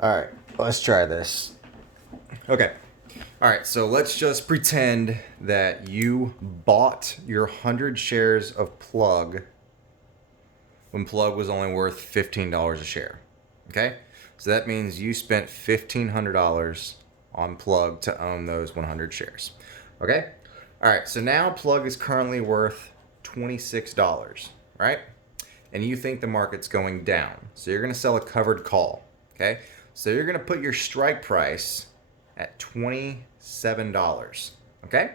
All right, let's try this. Okay. All right, so let's just pretend that you bought your 100 shares of Plug when Plug was only worth $15 a share. Okay? So that means you spent $1,500 on Plug to own those 100 shares. Okay? All right, so now Plug is currently worth $26, right? And you think the market's going down. So you're going to sell a covered call. Okay? So you're going to put your strike price at $27. Okay?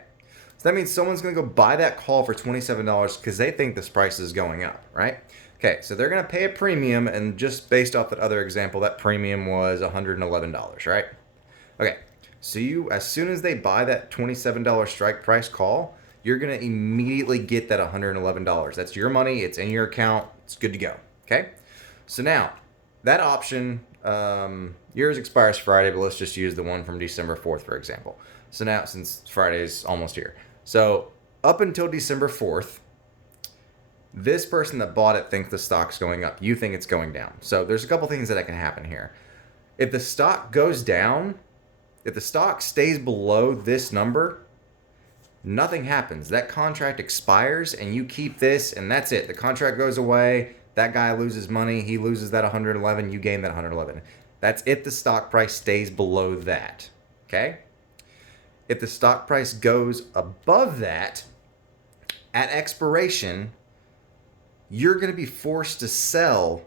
So that means someone's going to go buy that call for $27 because they think this price is going up, right? Okay, so they're going to pay a premium, and just based off that other example, that premium was $111, right? Okay, so you, as soon as they buy that $27 strike price call, you're going to immediately get that $111. That's your money, it's in your account, it's good to go, okay? So now, that option, yours expires Friday, but let's just use the one from December 4th, for example. So now, since Friday's almost here. So up until December 4th, this person that bought it thinks the stock's going up. You think it's going down. So there's a couple things that can happen here. If the stock goes down, if the stock stays below this number, nothing happens. That contract expires and you keep this and that's it. The contract goes away. That guy loses money. He loses that 111. You gain that 111. That's if the stock price stays below that. Okay? If the stock price goes above that, at expiration, you're going to be forced to sell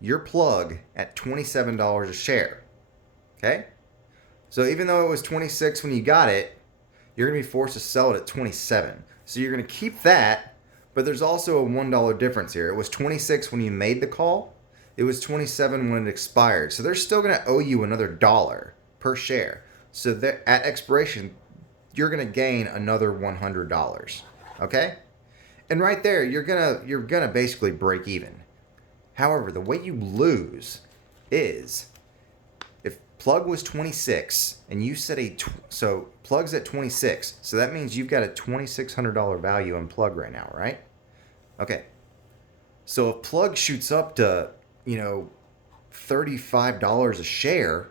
your Plug at $27 a share. Okay? So even though it was 26 when you got it, you're going to be forced to sell it at 27. So you're going to keep that, but there's also a $1 difference here. It was 26 when you made the call. It was 27 when it expired. So they're still going to owe you another dollar per share. So that at expiration, you're going to gain another $100. Okay? And right there, you're gonna basically break even. However, the way you lose is if Plug was 26 and you set so Plug's at 26, so that means you've got a $2,600 value in Plug right now, right? Okay. So if Plug shoots up to, $35 a share,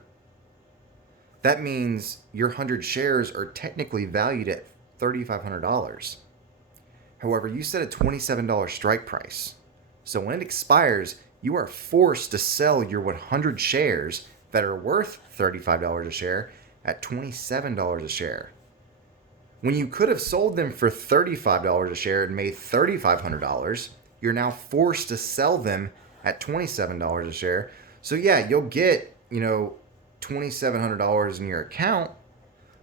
that means your 100 shares are technically valued at $3,500. However, you set a $27 strike price. So when it expires, you are forced to sell your 100 shares that are worth $35 a share at $27 a share. When you could have sold them for $35 a share and made $3,500, you're now forced to sell them at $27 a share. So yeah, you'll get, $2,700 in your account,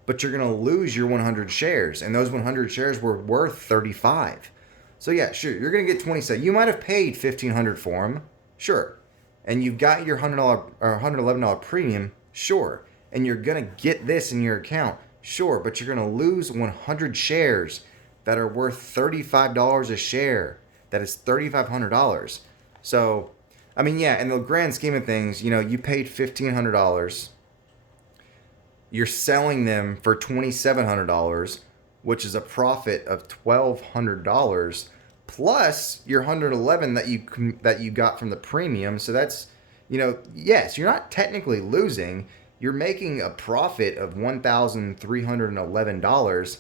but you're going to lose your 100 shares, and those 100 shares were worth 35. So yeah, sure, you're going to get 27. You might have paid $1,500 for them, sure, and you've got your $100 or $111 premium, sure, and you're going to get this in your account, sure, but you're going to lose 100 shares that are worth $35 a share. That is $3,500. So, I mean, yeah, in the grand scheme of things, you paid $1,500. You're selling them for $2,700, which is a profit of $1,200 plus your 111 that you got from the premium. So that's, yes, you're not technically losing. You're making a profit of $1,311.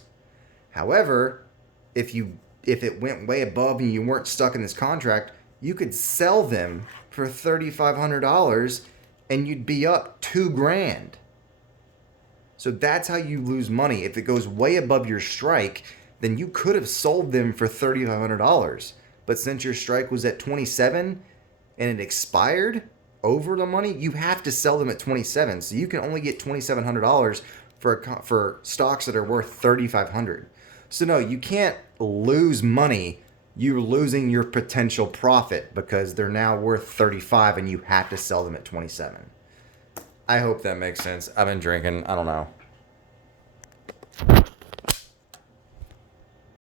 However, if it went way above and you weren't stuck in this contract, you could sell them for $3,500 and you'd be up $2,000. So that's how you lose money. If it goes way above your strike, then you could have sold them for $3,500. But since your strike was at 27 and it expired over the money, you have to sell them at 27. So you can only get $2,700 for stocks that are worth $3,500. So no, you can't lose money. You're losing your potential profit because they're now worth 35 and you have to sell them at 27. I hope that makes sense. I've been drinking. I don't know.